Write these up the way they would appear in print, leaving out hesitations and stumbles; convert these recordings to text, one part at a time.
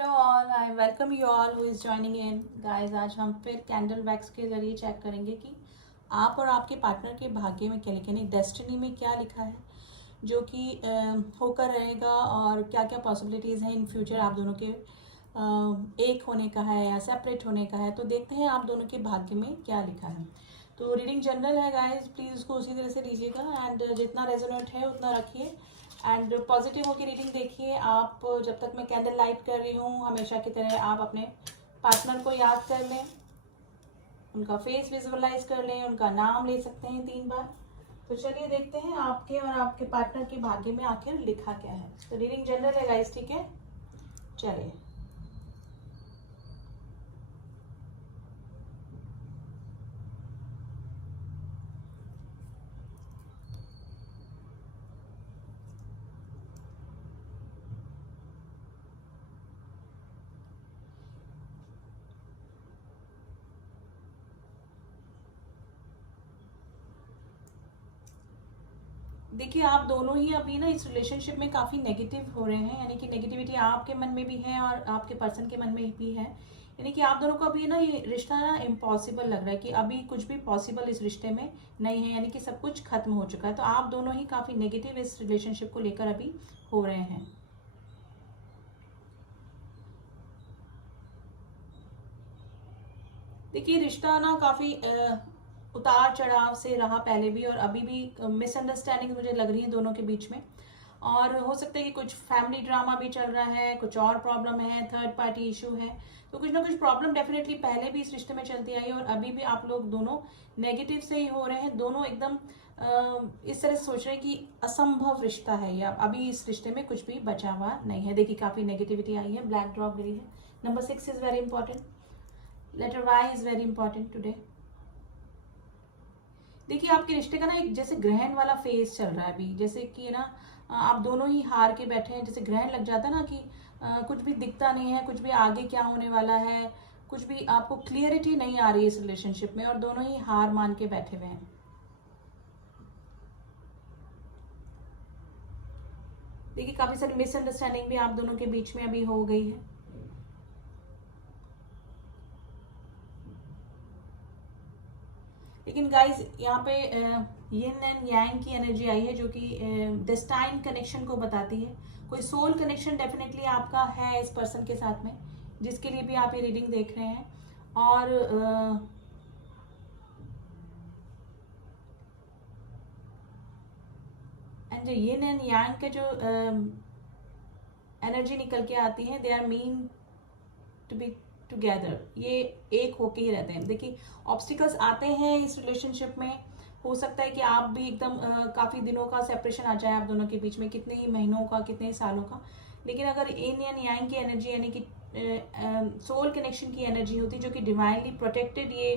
Hello all, I welcome you all who is joining in. Guys, आज हम फिर candle wax के जरिए चेक करेंगे कि आप और आपके पार्टनर के भाग्य में क्या लिखा है, डेस्टिनी में क्या लिखा है जो कि होकर रहेगा, और क्या क्या पॉसिबिलिटीज़ हैं इन फ्यूचर आप दोनों के एक होने का है या सेपरेट होने का है। तो देखते हैं आप दोनों के भाग्य में क्या लिखा है। तो रीडिंग जनरल है गाइस, प्लीज़ उसको उसी तरह से लीजिएगा एंड जितना रेजोनेट है उतना रखिए एंड पॉजिटिव होकर रीडिंग देखिए। आप जब तक मैं कैंडल लाइट कर रही हूँ, हमेशा की तरह आप अपने पार्टनर को याद कर लें, उनका फेस विजुअलाइज कर लें, उनका नाम ले सकते हैं 3 बार। तो चलिए देखते हैं आपके और आपके पार्टनर के भाग्य में आखिर लिखा क्या है। तो रीडिंग जनरल है गाइस, ठीक है। चलिए, देखिए आप दोनों ही अभी ना इस रिलेशनशिप में काफ़ी नेगेटिव हो रहे हैं, यानी कि नेगेटिविटी आपके मन में भी है और आपके पर्सन के मन में भी है। यानी कि आप दोनों को अभी ना ये रिश्ता ना इम्पॉसिबल लग रहा है कि अभी कुछ भी पॉसिबल इस रिश्ते में नहीं है, यानी कि सब कुछ खत्म हो चुका है। तो आप दोनों ही काफ़ी नेगेटिव इस रिलेशनशिप को लेकर अभी हो रहे हैं। देखिए रिश्ता ना काफ़ी उतार चढ़ाव से रहा पहले भी और अभी भी। मिसअंडरस्टैंडिंग मुझे लग रही है दोनों के बीच में, और हो सकता है कि कुछ फैमिली ड्रामा भी चल रहा है, कुछ और प्रॉब्लम है, थर्ड पार्टी इशू है। तो कुछ ना कुछ प्रॉब्लम डेफिनेटली पहले भी इस रिश्ते में चलती आई और अभी भी आप लोग दोनों नेगेटिव से ही हो रहे हैं। दोनों एकदम इस तरह से सोच रहे हैं कि असंभव रिश्ता है या अभी इस रिश्ते में कुछ भी बचा हुआ नहीं है। देखिए काफ़ी नेगेटिविटी आई है, ब्लैक ड्रॉप गिरी है। Number 6 is very important. Letter Y is very important today. देखिए आपके रिश्ते का ना एक जैसे ग्रहण वाला फेज चल रहा है अभी, जैसे कि ना आप दोनों ही हार के बैठे हैं। जैसे ग्रहण लग जाता है ना कि कुछ भी दिखता नहीं है, कुछ भी आगे क्या होने वाला है, कुछ भी आपको क्लियरिटी नहीं आ रही है इस रिलेशनशिप में, और दोनों ही हार मान के बैठे हुए हैं। देखिए काफी सारी मिसअंडरस्टैंडिंग भी आप दोनों के बीच में अभी हो गई है। लेकिन गाइस यहाँ पे यिन एंड यांग की एनर्जी आई है जो कि डेस्टाइन कनेक्शन को बताती है। कोई सोल कनेक्शन डेफिनेटली आपका है इस पर्सन के साथ में, जिसके लिए भी आप ये रीडिंग देख रहे हैं। और एंड जो यिन एंड यांग के जो एनर्जी निकल के आती है, they are mean to be together. ये एक होके ही रहते हैं। देखिए ऑब्स्टिकल्स आते हैं इस रिलेशनशिप में। हो सकता है कि आप भी एकदम काफी दिनों का सेपरेशन आ जाए आप दोनों के बीच में, कितने ही महीनों का, कितने ही सालों का। लेकिन अगर इन एंड यांग की एनर्जी यानी कि सोल कनेक्शन की एनर्जी होती है, जो कि डिवाइनली प्रोटेक्टेड ये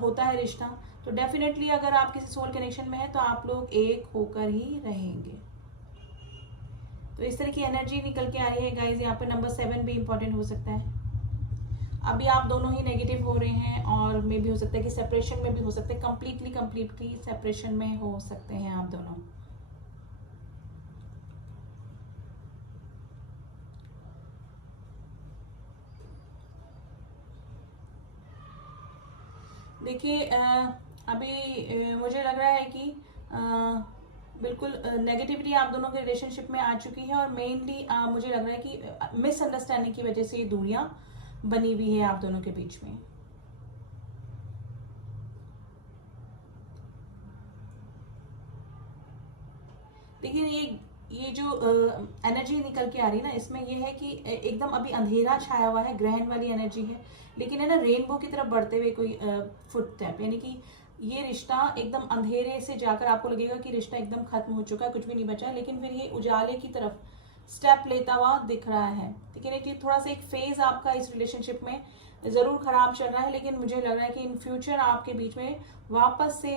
होता है रिश्ता, तो डेफिनेटली अगर आप किसी सोल कनेक्शन में है तो आप लोग एक होकर ही रहेंगे। तो इस तरह की एनर्जी निकल के आ रही है गाइज। यहाँ पे नंबर 7 भी इंपॉर्टेंट हो सकता है। अभी आप दोनों ही नेगेटिव हो रहे हैं और मे भी हो सकता है कि सेपरेशन में भी हो सकते हैं, कंप्लीटली सेपरेशन में हो सकते हैं आप दोनों। देखिए अभी मुझे लग रहा है कि बिल्कुल नेगेटिविटी आप दोनों के रिलेशनशिप में आ चुकी है, और मेनली मुझे लग रहा है कि मिसअंडरस्टैंडिंग की वजह से ये दूरियां बनी हुई है आप दोनों के बीच में। देखिए ये जो एनर्जी निकल के आ रही है ना, इसमें ये है कि एकदम अभी अंधेरा छाया हुआ है, ग्रहण वाली एनर्जी है, लेकिन है ना रेनबो की तरफ बढ़ते हुए कोई फुट स्टेप, यानी कि ये रिश्ता एकदम अंधेरे से जाकर आपको लगेगा कि रिश्ता एकदम खत्म हो चुका है, कुछ भी नहीं बचा, लेकिन फिर ये उजाले की तरफ स्टेप लेता हुआ दिख रहा है। लेकिन एक थोड़ा सा एक फेज आपका इस रिलेशनशिप में जरूर खराब चल रहा है, लेकिन मुझे लग रहा है कि इन फ्यूचर आपके बीच में वापस से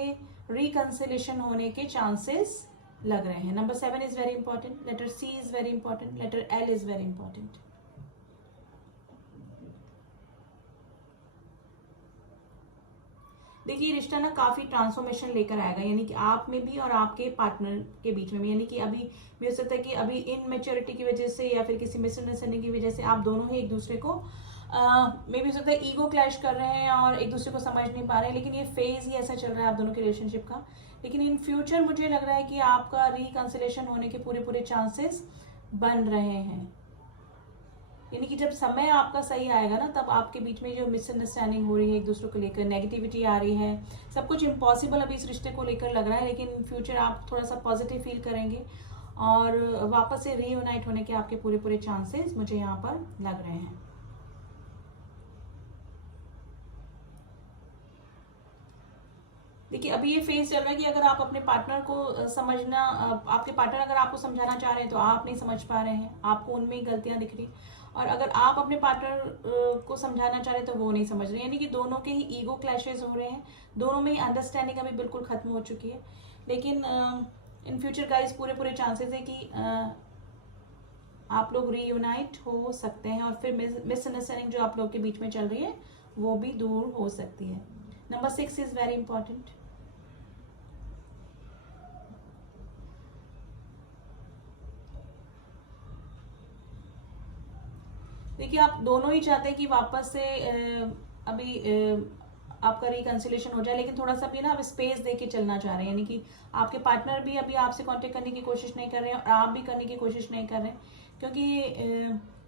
रिकंसिलेशन होने के चांसेस लग रहे हैं। Number 7 is very important. Letter C is very important. Letter L is very important. देखिए रिश्ता ना काफ़ी ट्रांसफॉर्मेशन लेकर आएगा, यानी कि आप में भी और आपके पार्टनर के बीच में भी। यानी कि अभी भी हो सकता है कि अभी इनमेच्योरिटी की वजह से या फिर किसी मिसअंडरस्टैंडिंग की वजह से आप दोनों ही एक दूसरे को मे भी हो सकता है ईगो क्लैश कर रहे हैं और एक दूसरे को समझ नहीं पा रहे हैं, लेकिन ये फेज ही ऐसा चल रहा है आप दोनों के रिलेशनशिप का। लेकिन इन फ्यूचर मुझे लग रहा है कि आपका रिकंसिलेशन होने के पूरे पूरे चांसेस बन रहे हैं। यानी कि जब समय आपका सही आएगा ना, तब आपके बीच में जो मिसअंडरस्टैंडिंग हो रही है एक दूसरे को लेकर, नेगेटिविटी आ रही है, सब कुछ इम्पॉसिबल अभी इस रिश्ते को लेकर लग रहा है, लेकिन फ्यूचर आप थोड़ा सा पॉजिटिव फील करेंगे और वापस से रीयूनाइट होने के आपके पूरे पूरे चांसेस मुझे यहाँ पर लग रहे हैं। देखिए अभी ये फेज चल रहा है कि अगर आप अपने पार्टनर को समझना, आपके पार्टनर अगर आपको समझाना चाह रहे हैं तो आप नहीं समझ पा रहे हैं, आपको उनमें ही गलतियां दिख रही, और अगर आप अपने पार्टनर को समझाना चाह रहे हैं तो वो नहीं समझ रहे। यानी कि दोनों के ही ईगो क्लैशेस हो रहे हैं, दोनों में ही अंडरस्टैंडिंग अभी बिल्कुल खत्म हो चुकी है। लेकिन इन फ्यूचर गाइस पूरे पूरे चांसेस है कि आप लोग रीयूनाइट हो सकते हैं और फिर मिसअंडरस्टैंडिंग जो आप लोग के बीच में चल रही है वो भी दूर हो सकती है। Number 6 is very important. देखिए आप दोनों ही चाहते हैं कि वापस से अभी आपका रिकंसिलेशन हो जाए, लेकिन थोड़ा सा भी ना आप स्पेस दे के चलना चाह रहे हैं। यानी कि आपके पार्टनर भी अभी आपसे कांटेक्ट करने की कोशिश नहीं कर रहे हैं और आप भी करने की कोशिश नहीं कर रहे हैं, क्योंकि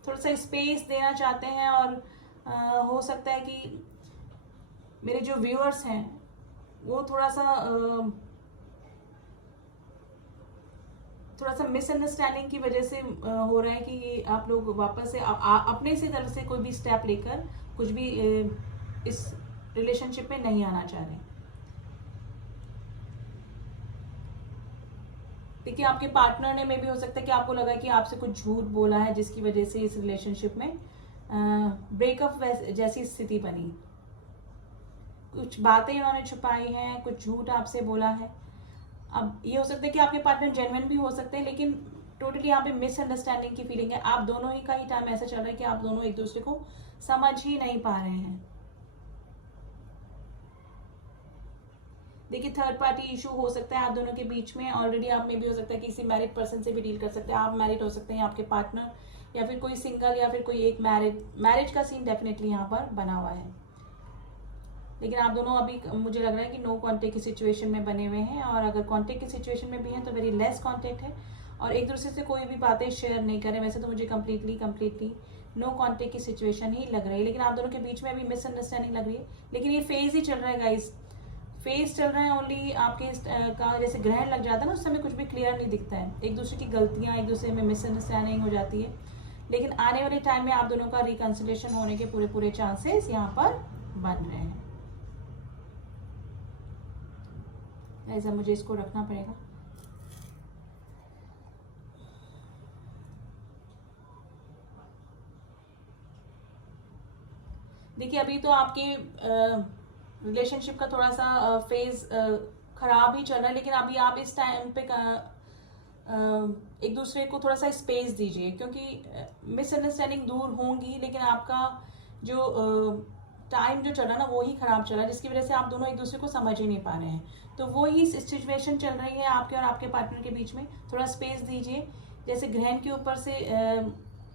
थोड़ा सा स्पेस देना चाहते हैं। और हो सकता है कि मेरे जो व्यूअर्स हैं वो थोड़ा सा मिसअंडरस्टैंडिंग की वजह से हो रहा है कि आप लोग वापस से अपने से तरफ से कोई भी स्टेप लेकर कुछ भी इस रिलेशनशिप में नहीं आना चाह रहे। देखिए आपके पार्टनर ने में भी हो सकता है कि आपको लगा कि आपसे कुछ झूठ बोला है, जिसकी वजह से इस रिलेशनशिप में ब्रेकअप जैसी स्थिति बनी। कुछ बातें उन्होंने छुपाई हैं, कुछ झूठ आपसे बोला है। अब ये हो सकता है कि आपके पार्टनर जेन्युइन भी हो सकते हैं, लेकिन टोटली यहाँ पे मिसअंडरस्टैंडिंग की फीलिंग है। आप दोनों ही का ही टाइम ऐसा चल रहा है कि आप दोनों एक दूसरे को समझ ही नहीं पा रहे हैं। देखिए थर्ड पार्टी इशू हो सकता है आप दोनों के बीच में। ऑलरेडी आप में भी हो सकता है कि किसी मैरिड पर्सन से भी डील कर सकते हैं, आप मैरिड हो सकते हैं, आपके पार्टनर, या फिर कोई सिंगल, या फिर कोई एक मैरिज का सीन डेफिनेटली यहाँ पर बना हुआ है। लेकिन आप दोनों अभी मुझे लग रहा है कि नो कांटेक्ट की सिचुएशन में बने हुए हैं, और अगर कांटेक्ट की सिचुएशन में भी हैं तो वेरी लेस कांटेक्ट है और एक दूसरे से कोई भी बातें शेयर नहीं करें। वैसे तो मुझे कम्प्लीटली नो कांटेक्ट की सिचुएशन ही लग रही है, लेकिन आप दोनों के बीच में अभी मिसअंडरस्टैंडिंग लग रही है। लेकिन ये फेज ही चल रहा है गाइस, फेज चल रहा है। ओनली आपके का जैसे ग्रहण लग जाता है ना, उस समय कुछ भी क्लियर नहीं दिखता है, एक दूसरे की गलतियां, एक दूसरे में मिसअंडरस्टैंडिंग हो जाती है। लेकिन आने वाले टाइम में आप दोनों का रिकंसिलेशन होने के पूरे पूरे चांसेस यहाँ पर बन रहे हैं। ऐसा मुझे इसको रखना पड़ेगा। देखिए अभी तो आपके रिलेशनशिप का थोड़ा सा फेज खराब ही चल रहा है, लेकिन अभी आप इस टाइम पे एक दूसरे को थोड़ा सा स्पेस दीजिए, क्योंकि मिसअंडरस्टैंडिंग दूर होंगी, लेकिन आपका जो टाइम जो चल रहा है ना वो ही खराब चल रहा है, जिसकी वजह से आप दोनों एक दूसरे को समझ ही नहीं पा रहे हैं। तो वो ही सिचुएशन चल रही है आपके और आपके पार्टनर के बीच में। थोड़ा स्पेस दीजिए। जैसे ग्रहण के ऊपर से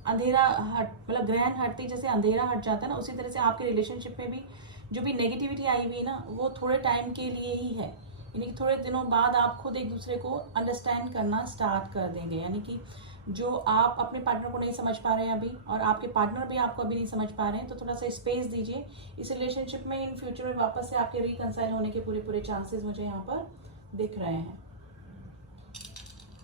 अंधेरा हट, मतलब ग्रहण हटते जैसे अंधेरा हट जाता है ना, उसी तरह से आपके रिलेशनशिप में भी जो भी नेगेटिविटी आई हुई ना, वो थोड़े टाइम के लिए ही है। यानी कि थोड़े दिनों बाद आप खुद एक दूसरे को अंडरस्टैंड करना स्टार्ट कर देंगे। यानी कि जो आप अपने पार्टनर को नहीं समझ पा रहे हैं अभी, और आपके पार्टनर भी आपको अभी नहीं समझ पा रहे हैं, तो थोड़ा सा स्पेस दीजिए इस रिलेशनशिप में। इन फ्यूचर में वापस से आपके रिकंसाइल होने के पूरे पूरे चांसेस मुझे यहाँ पर दिख रहे हैं।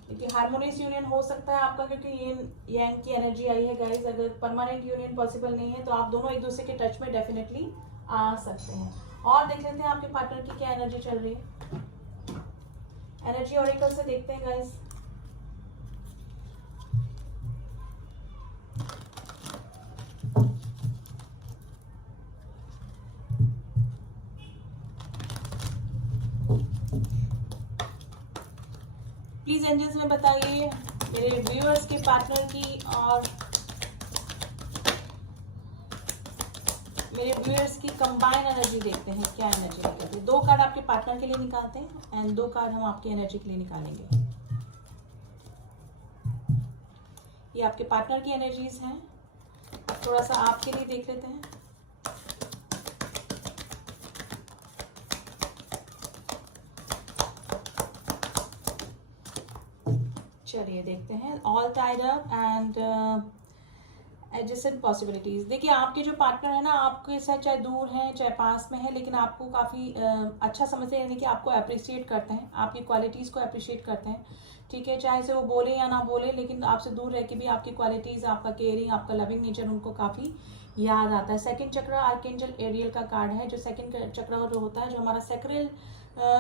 देखिए हार्मोनियस यूनियन हो सकता है आपका, क्योंकि ये यांग की एनर्जी आई है गाइस। अगर परमानेंट यूनियन पॉसिबल नहीं है तो आप दोनों एक दूसरे के टच में डेफिनेटली आ सकते हैं। और देख लेते हैं आपके पार्टनर की क्या एनर्जी चल रही है। एनर्जी ऑरेकल से देखते हैं गाइस। प्लीज एंजल्स में बताइए मेरे व्यूअर्स के पार्टनर की और मेरे व्यूअर्स की कंबाइन एनर्जी देखते हैं क्या एनर्जी निकलती है। 2 कार्ड आपके पार्टनर के लिए निकालते हैं एंड 2 कार्ड हम आपकी एनर्जी के लिए निकालेंगे। ये आपके पार्टनर की एनर्जीज हैं, थोड़ा सा आपके लिए देख लेते हैं। चलिए देखते हैं। All tied up and adjacent possibilities. देखिए आपके जो पार्टनर है ना, आपके साथ चाहे दूर हैं चाहे पास में है, लेकिन आपको काफ़ी अच्छा समझते हैं, यानी कि आपको अप्रिशिएट करते हैं, आपकी क्वालिटीज़ को अप्रिशिएट करते हैं। ठीक है, चाहे से वो बोले या ना बोले, लेकिन आपसे दूर रह के भी आपकी क्वालिटीज़, आपका केयरिंग, आपका लविंग नेचर उनको काफ़ी याद आता है। सेकंड चक्र आर्कएंजल एरियल का कार्ड है। जो सेकंड चक्र जो होता है, जो हमारा सैक्रल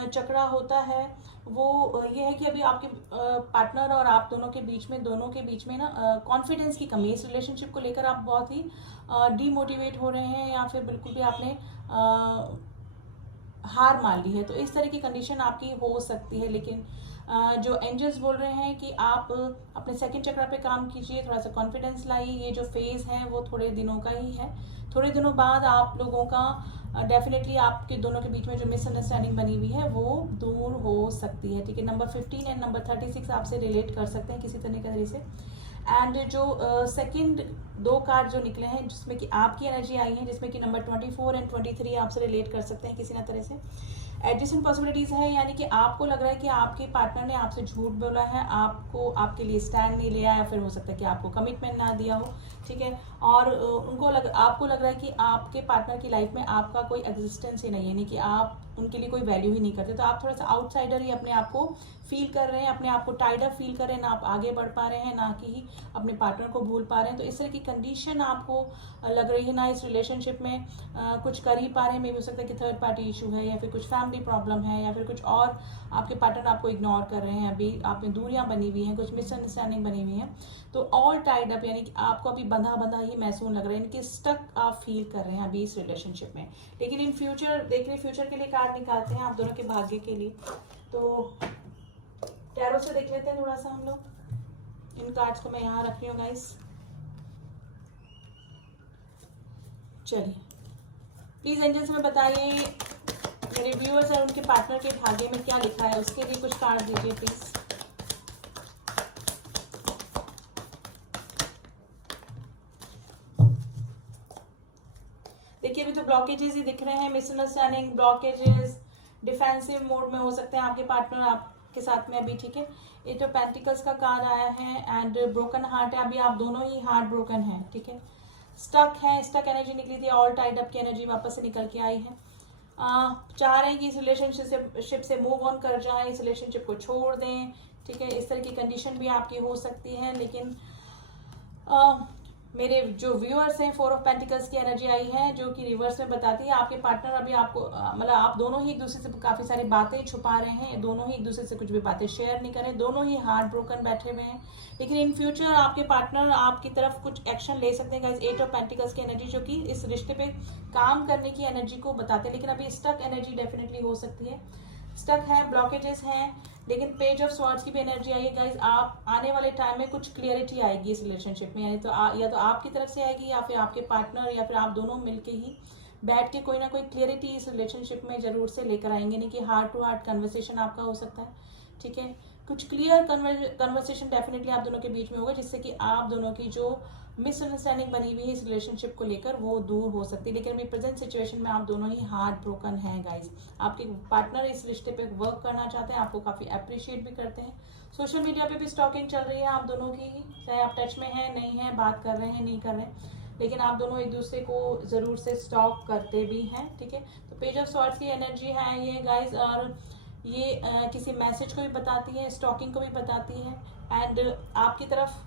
चक्र होता है, वो ये है कि अभी आपके पार्टनर और आप दोनों के बीच में ना कॉन्फिडेंस की कमी है। इस रिलेशनशिप को लेकर आप बहुत ही डीमोटिवेट हो रहे हैं या फिर बिल्कुल भी आपने हार मान ली है, तो इस तरह की कंडीशन आपकी हो सकती है। लेकिन जो एंजल्स बोल रहे हैं कि आप अपने सेकंड चक्र पे काम कीजिए, थोड़ा सा कॉन्फिडेंस लाइए। ये जो फेज है वो थोड़े दिनों का ही है, थोड़े दिनों बाद आप लोगों का डेफिनेटली आपके दोनों के बीच में जो मिसअंडरस्टैंडिंग बनी हुई है वो दूर हो सकती है। ठीक है, नंबर 15 एंड नंबर 36 आपसे रिलेट कर सकते हैं किसी तरह से। एंड जो सेकंड 2 कार्ड जो निकले हैं, जिसमें कि आपकी एनर्जी आई है, जिसमें कि नंबर 24 एंड 23 आपसे रिलेट कर सकते हैं किसी ना तरह से। एडजस्टेंट पॉसिबिलिटीज है, यानी कि आपको लग रहा है कि आपके पार्टनर ने आपसे झूठ बोला है, आपको आपके लिए स्टैंड नहीं लिया, या फिर हो सकता है कि आपको कमिटमेंट ना दिया हो। ठीक है, और आपको लग रहा है कि आपके पार्टनर की लाइफ में आपका कोई एग्जिस्टेंस ही नहीं है, यानी कि आप उनके लिए कोई वैल्यू ही नहीं करते। तो आप थोड़ा सा आउटसाइडर ही अपने आप को फील कर रहे हैं, अपने आप को टाइड अप फील कर रहे हैं, ना आप आगे बढ़ पा रहे हैं, ना कि अपने पार्टनर को भूल पा रहे हैं। तो इस तरह की कंडीशन आपको लग रही है, ना इस रिलेशनशिप में कुछ कर ही पा रहे हैं। मे भी हो सकता है कि थर्ड पार्टी इशू है, या फिर कुछ फैमिली प्रॉब्लम है, या फिर कुछ और आपके पार्टनर आपको इग्नोर कर रहे हैं, अभी आप में दूरियां बनी हुई हैं, कुछ मिसअंडरस्टैंडिंग बनी हुई है। तो ऑल टाइड अप, यानी कि आपको अभी बंधा बंधा ही महसूस लग रहा है, यानी कि स्टक आप फील कर रहे हैं अभी इस रिलेशनशिप में। लेकिन इन फ्यूचर देख रहे, फ्यूचर के लिए कार्ड निकालते हैं आप दोनों के भाग्य के लिए। तो टैरो से देख लेते हैं थोड़ा सा हम लोग। इन कार्ड्स को मैं यहाँ रख रही हूँ गाइस। चलिए प्लीज एंजल्स में बताइए मेरे व्यूअर्स और उनके पार्टनर के भाग्य में क्या लिखा है, उसके लिए कुछ कार्ड दीजिए प्लीज। देखिए अभी तो ब्लॉकेजेस ही दिख रहे हैं, मिसअंडरस्टैंडिंग, ब्लॉकेजेस, डिफेंसिव मोड में हो सकते हैं आपके पार्टनर आपके साथ में अभी। ठीक है, ये जो पेंटिकल्स का कार्ड आया है एंड ब्रोकन हार्ट है, अभी आप दोनों ही हार्ट ब्रोकन है। ठीक है, स्टक है, स्टक एनर्जी निकली थी, ऑल टाइड अप की एनर्जी वापस से निकल के आई है। चाह रहे हैं कि इस रिलेशनशिप से मूव ऑन कर जाएं, इस रिलेशनशिप को छोड़ दें। ठीक है, इस तरह की कंडीशन भी आपकी हो सकती है। लेकिन मेरे जो व्यूअर्स हैं, 4 ऑफ पेंटिकल्स की एनर्जी आई है, जो कि रिवर्स में बताती है आपके पार्टनर अभी आपको मतलब आप दोनों ही एक दूसरे से काफी सारी बातें छुपा रहे हैं, दोनों ही एक दूसरे से कुछ भी बातें शेयर नहीं करें, दोनों ही हार्ट ब्रोकन बैठे हुए हैं। लेकिन इन फ्यूचर आपके पार्टनर आपकी तरफ कुछ एक्शन ले सकते हैं गाइस। 8 ऑफ पेंटिकल्स की एनर्जी जो कि इस रिश्ते पे काम करने की एनर्जी को बताते हैं, लेकिन अभी स्टक एनर्जी डेफिनेटली हो सकती है। स्टक है, ब्लॉकेजेस हैं, लेकिन पेज ऑफ स्वॉर्ड्स की भी एनर्जी आई है गाइज। आप आने वाले टाइम में कुछ क्लियरिटी आएगी इस रिलेशनशिप में, यानी तो या तो आपकी तरफ से आएगी, या फिर आपके पार्टनर, या फिर आप दोनों मिलके ही बैठ के कोई ना कोई क्लियरिटी इस रिलेशनशिप में जरूर से लेकर आएंगे। नहीं कि हार्ट टू हार्ट कन्वर्सेशन आपका हो सकता है। ठीक है, कुछ क्लियर कन्वर्सेशन डेफिनेटली आप दोनों के बीच में होगा, जिससे कि आप दोनों की जो मिसअंडरस्टैंडिंग बनी हुई है इस रिलेशनशिप को लेकर वो दूर हो सकती है। लेकिन अभी प्रेजेंट सिचुएशन में आप दोनों ही हार्ट ब्रोकन हैं गाइज। आपके पार्टनर इस रिश्ते पे वर्क करना चाहते हैं, आपको काफी अप्रिशिएट भी करते हैं। सोशल मीडिया पे भी स्टॉकिंग चल रही है आप दोनों की, चाहे आप टच में हैं नहीं है, बात कर रहे हैं नहीं कर रहे हैं, लेकिन आप दोनों एक दूसरे को जरूर से स्टॉक करते भी हैं। ठीक है, तो पेज ऑफ स्वॉर्ड्स की एनर्जी है ये गाइज, और ये किसी मैसेज को भी बताती है, स्टॉकिंग को भी बताती है। एंड आपकी तरफ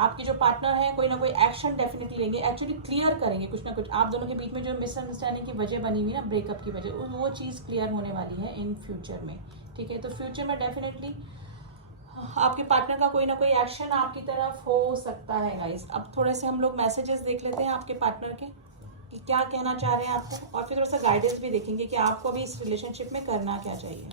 आपके जो पार्टनर है कोई ना कोई एक्शन डेफिनेटली लेंगे, एक्चुअली क्लियर करेंगे कुछ ना कुछ। आप दोनों के बीच में जो मिसअंडरस्टैंडिंग की वजह बनी हुई ना, ब्रेकअप की वजह, वो चीज़ क्लियर होने वाली है इन फ्यूचर में। ठीक है, तो फ्यूचर में डेफिनेटली आपके पार्टनर का कोई ना कोई एक्शन आपकी तरफ हो सकता है गाइस। अब थोड़े से हम लोग मैसेजेस देख लेते हैं आपके पार्टनर के कि क्या कहना चाह रहे हैं आपको, और फिर थोड़ा सा गाइडेंस भी देखेंगे कि आपको अभी इस रिलेशनशिप में करना क्या चाहिए।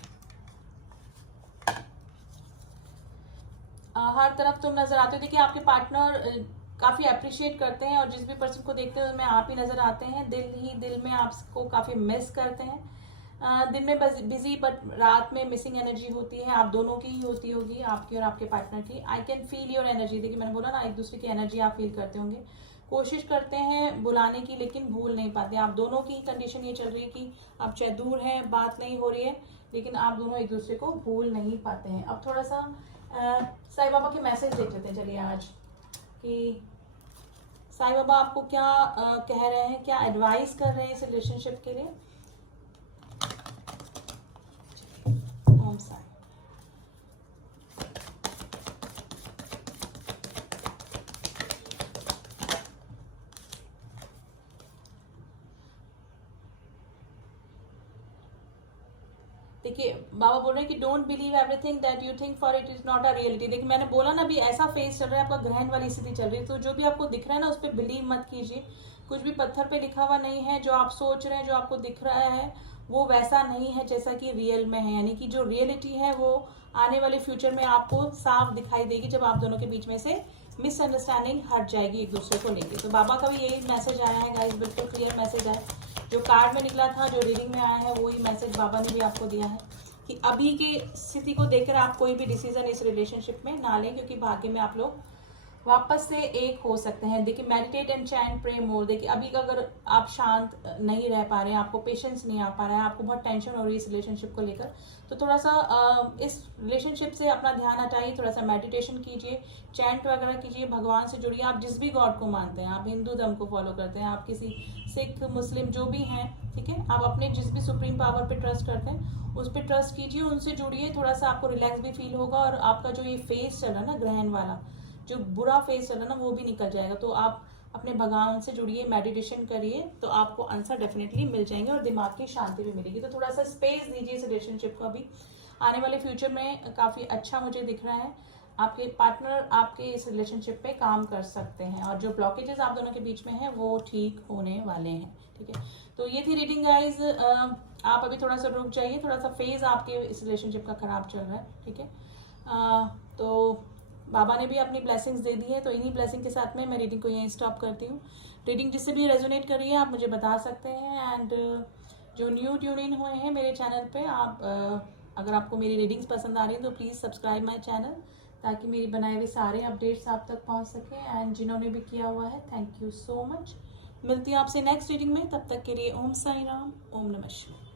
हर तरफ तुम नजर आते हो। देखिए आपके पार्टनर काफ़ी अप्रिशिएट करते हैं, और जिस भी पर्सन को देखते हैं उसमें आप ही नज़र आते हैं। दिल ही दिल में आपको काफ़ी मिस करते हैं। दिन में बिजी, बट रात में मिसिंग एनर्जी होती है, आप दोनों की ही होती होगी, आपकी और आपके पार्टनर की। I can feel your energy. देखिए मैंने बोला ना, एक दूसरे की एनर्जी आप फील करते होंगे। कोशिश करते हैं बुलाने की, लेकिन भूल नहीं पाते। आप दोनों की कंडीशन ये चल रही है कि आप चाहे दूर हैं, बात नहीं हो रही है, लेकिन आप दोनों एक दूसरे को भूल नहीं पाते हैं। अब थोड़ा सा साईं बाबा के मैसेज देख लेते हैं चलिए आज, कि साईं बाबा आपको क्या कह रहे हैं, क्या एडवाइस कर रहे हैं इस रिलेशनशिप के लिए। ओम साई। देखिए बाबा बोल रहे हैं कि don't believe everything that you think, for it is not a reality. देखिए मैंने बोला ना, अभी ऐसा फेज चल रहा है, आपका ग्रहण वाली स्थिति चल रही है, तो जो भी आपको दिख रहा है ना, उस पर बिलीव मत कीजिए। कुछ भी पत्थर पे लिखा हुआ नहीं है। जो आप सोच रहे हैं, जो आपको दिख रहा है, वो वैसा नहीं है जैसा कि रियल में है। यानी कि जो रियलिटी है वो आने वाले फ्यूचर में आपको साफ दिखाई देगी, जब आप दोनों के बीच में से मिसअंडरस्टैंडिंग हट जाएगी एक दूसरे को लेके। तो बाबा का भी यही मैसेज आया है गाइस, बिल्कुल क्लियर मैसेज आया। जो कार्ड में निकला था, जो रीडिंग में आया है, वही मैसेज बाबा ने भी आपको दिया है कि अभी की स्थिति को देखकर आप कोई भी डिसीजन इस रिलेशनशिप में ना लें, क्योंकि भाग्य में आप लोग वापस से एक हो सकते हैं। देखिए मेडिटेट एंड चैंट, प्रे मोर। देखिए अभी का अगर आप शांत नहीं रह पा रहे हैं, आपको पेशेंस नहीं आ पा रहा है, आपको बहुत टेंशन हो रही है इस रिलेशनशिप को लेकर, तो थोड़ा सा इस रिलेशनशिप से अपना ध्यान हटाइए, थोड़ा सा मेडिटेशन कीजिए, चैंट वगैरह कीजिए, भगवान से जुड़िए। आप जिस भी गॉड को मानते हैं, आप हिंदू धर्म को फॉलो करते हैं, आप किसी सिख मुस्लिम जो भी हैं, ठीक है, आप अपने जिस भी सुप्रीम पावर पे ट्रस्ट करते हैं उस पर ट्रस्ट कीजिए, उनसे जुड़िए। थोड़ा सा आपको रिलैक्स भी फील होगा, और आपका जो ये फेस चल रहा है ना ग्रहण वाला, जो बुरा फेस चल रहा है ना, वो भी निकल जाएगा। तो आप अपने भगवान से जुड़िए, मेडिटेशन करिए, तो आपको आंसर डेफिनेटली मिल जाएंगे और दिमाग की शांति भी मिलेगी। तो थोड़ा सा स्पेस दीजिए इस रिलेशनशिप को। अभी आने वाले फ्यूचर में काफ़ी अच्छा मुझे दिख रहा है। आपके पार्टनर आपके इस रिलेशनशिप पे काम कर सकते हैं, और जो ब्लॉकेजेस आप दोनों के बीच में हैं वो ठीक होने वाले हैं, ठीक है। तो ये थी रीडिंग गाइज। आप अभी थोड़ा सा रुक जाइए, थोड़ा सा फेज आपके इस रिलेशनशिप का खराब चल रहा है, ठीक है। तो बाबा ने भी अपनी ब्लेसिंग्स दे दी है, तो इन्हीं ब्लेसिंग के साथ में मैं रीडिंग को यहीं स्टॉप करती हूँ। रीडिंग जिससे भी रेजोनेट कर रही है आप मुझे बता सकते हैं। एंड जो न्यू ट्यून इन हुए हैं मेरे चैनल पे, आप अगर आपको मेरी रीडिंग्स पसंद आ रही हैं तो प्लीज़ सब्सक्राइब माई चैनल, ताकि मेरी बनाए हुए सारे अपडेट्स आप तक पहुँच सकें। एंड जिन्होंने भी किया हुआ है, थैंक यू सो मच। मिलती हूँ आपसे नेक्स्ट रीडिंग में, तब तक के लिए ओम साई राम, ओम नमः शिवाय।